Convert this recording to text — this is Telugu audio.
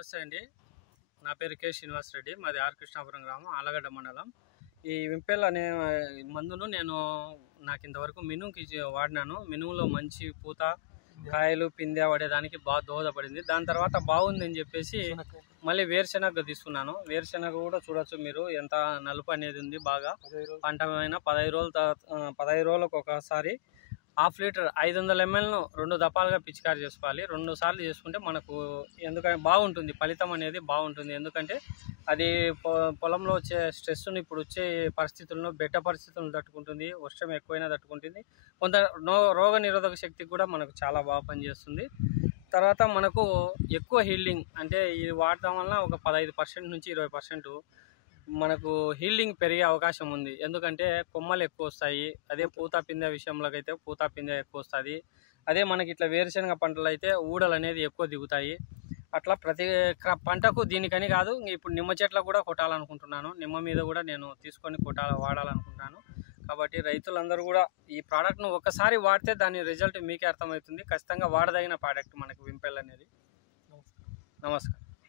నమస్తే అండి. నా పేరు కె శ్రీనివాస్ రెడ్డి. మాది ఆర్ కృష్ణాపురం గ్రామం, ఆలగడ్డ మండలం. ఈ వింపెల్ అనే మందును నాకు ఇంతవరకు మినుముకి వాడినాను. మినుములో మంచి పూత, కాయలు, పిందె పడేదానికి బాగా దోహదపడింది. దాని తర్వాత బాగుందని చెప్పేసి మళ్ళీ వేరుశెనగ తీసుకున్నాను. వేరుశెనగ కూడా చూడొచ్చు మీరు, ఎంత నలుపు అనేది ఉంది. బాగా పంట 15 రోజులకు ఒకసారి 1/2 లీటర్ 500 ml 2 దపాలుగా పిచికారి చేసుకోవాలి. 2 సార్లు చేసుకుంటే మనకు ఎందుకంటే బాగుంటుంది, ఫలితం అనేది బాగుంటుంది. ఎందుకంటే అది పొలంలో వచ్చే స్ట్రెస్ని, ఇప్పుడు వచ్చే పరిస్థితులను, బెట్ట పరిస్థితులను తట్టుకుంటుంది. వర్షం ఎక్కువైనా తట్టుకుంటుంది. కొంత రోగ నిరోధక శక్తికి కూడా మనకు చాలా బాగా పనిచేస్తుంది. తర్వాత మనకు ఎక్కువ హీల్డింగ్, అంటే ఇది వాడటం వలన ఒక 15% నుంచి 20% మనకు హీల్డింగ్ పెరిగే అవకాశం ఉంది. ఎందుకంటే కొమ్మలు ఎక్కువ వస్తాయి. అదే పూత పిందె విషయంలోకి అయితే పూత పిందె ఎక్కువ వస్తుంది. అదే మనకి ఇట్లా వేరుశనగ పంటలు అయితే ఊడలు అనేది ఎక్కువ దిగుతాయి. అట్లా ప్రతి పంటకు దీనికని కాదు, ఇప్పుడు నిమ్మ చెట్లకు కూడా కొట్టాలనుకుంటున్నాను. నిమ్మ మీద కూడా నేను తీసుకొని వాడాలనుకుంటున్నాను. కాబట్టి రైతులందరూ కూడా ఈ ప్రోడక్ట్ను ఒక్కసారి వాడితే దాని రిజల్ట్ మీకే అర్థమవుతుంది. ఖచ్చితంగా వాడదగిన ప్రోడక్ట్ మనకు వింపెల్ అనేది. నమస్కారం.